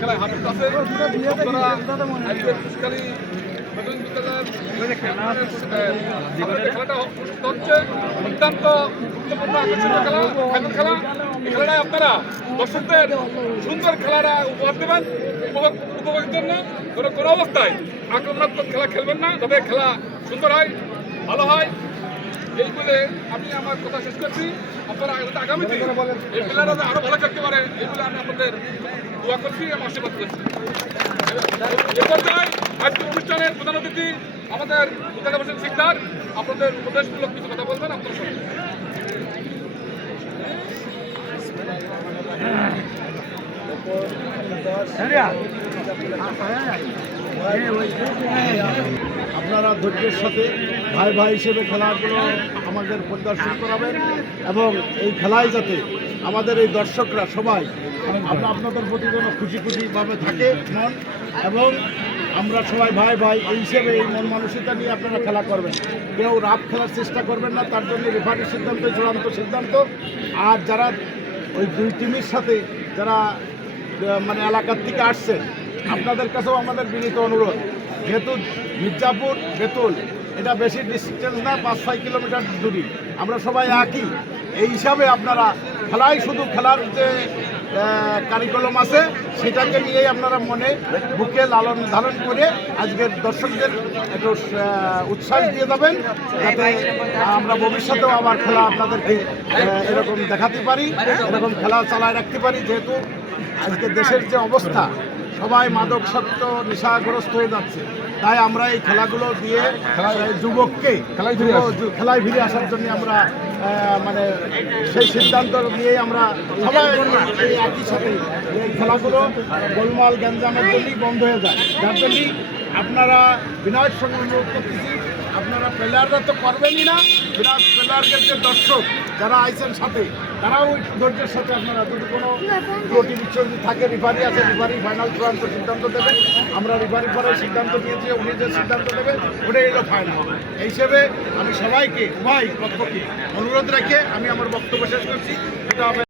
খেলায় হাফিজ আছে। আপনারা আজকের পুষ্কারী খেলাটা হচ্ছে অত্যন্ত গুরুত্বপূর্ণ আকর্ষণীয় খেলা, ফাইনাল খেলা। এই খেলাটায় আপনারা দর্শকদের সুন্দর খেলাটা উপহার দেবেন উপভোগের জন্য। কোনো অবস্থায় আক্রমণাত্মক খেলা খেলবেন না, যাতে খেলা সুন্দর হয়, ভালো হয়। এই বলে আমি আমার কথা শেষ করছি। আপনারা আগামীতে এই প্লেয়াররা আরো ভালো করতে পারে এই বলে আমি আপনাদের দোয়া করছি এবং আশীর্বাদ করছি। এ পর্যায়ে আজকের অনুষ্ঠানের প্রধান অতিথি আমাদের মুতাকাব হোসেন সিকদার আপনাদের উপদেশমূলক কিছু কথা বলবেন। আপনার সঙ্গে আপনারা ধৈর্যের সাথে ভাই ভাই হিসেবে খেলাগুলো আমাদের পরিদর্শন করাবেন এবং এই খেলায় যাতে আমাদের এই দর্শকরা সবাই আপনাদের প্রতি যেন খুশি খুশিভাবে থাকে মন, এবং আমরা সবাই ভাই ভাই এই হিসেবে এই মন মানসিকতা নিয়ে আপনারা খেলা করবেন। কেউ রাত খেলার চেষ্টা করবেন না, তার জন্য রেফারির সিদ্ধান্ত চূড়ান্ত সিদ্ধান্ত। আর যারা ওই দুই টিমের সাথে যারা মানে এলাকার থেকে আসছেন, আপনাদের কাছেও আমাদের বিনীত অনুরোধ, যেহেতু মির্জাপুর বেতুল এটা বেশি ডিস্টেন্স না, 5-6 কিলোমিটার দূরী, আমরা সবাই একই। এই হিসাবে আপনারা খেলায় শুধু খেলার যে কারিকুলাম আছে সেটাকে নিয়েই আপনারা মনে বুকে লালন ধারণ করে আজকের দর্শকদের একটু উৎসাহ দিয়ে যাবেন, যাতে আমরা ভবিষ্যতেও আবার খেলা আপনাদেরকে এরকম দেখাতে পারি, এরকম খেলা চালায় রাখতে পারি। যেহেতু আজকে দেশের যে অবস্থা, সবাই মাদকাসক্ত নেশাগ্রস্ত হয়ে যাচ্ছে, তাই আমরা এই খেলাগুলো দিয়ে যুবককে খেলায় ফিরে আসার জন্য আমরা মানে সেই সিদ্ধান্ত নিয়ে আমরা সবাই এই একই সাথে এই খেলাগুলো গোলমাল গ্যাঞ্জামের জন্যই বন্ধ হয়ে যায়। যার জন্যই আপনারা বিনয়ের সঙ্গে অনুরোধ করতেছি, আপনারা প্লেয়াররা তো করবেনই না, প্লেয়ারদের যে দর্শক যারা আইসেন সাথে, তারাও ওই ধৈর্যের সাথে আপনারা যদি কোনো ত্রুটি বিচ্ছন্দি থাকে, রিফারি আছে, রিফারি ফাইনাল চূড়ান্ত সিদ্ধান্ত দেবেন। আমরা রিফারি পরে সিদ্ধান্ত দিয়েছি, উনি যে সিদ্ধান্ত দেবে ওটাই এলো ফাইনাল। এই হিসেবে আমি সবাইকে উভয় পক্ষকে অনুরোধ রেখে আমি আমার বক্তব্য শেষ করছি।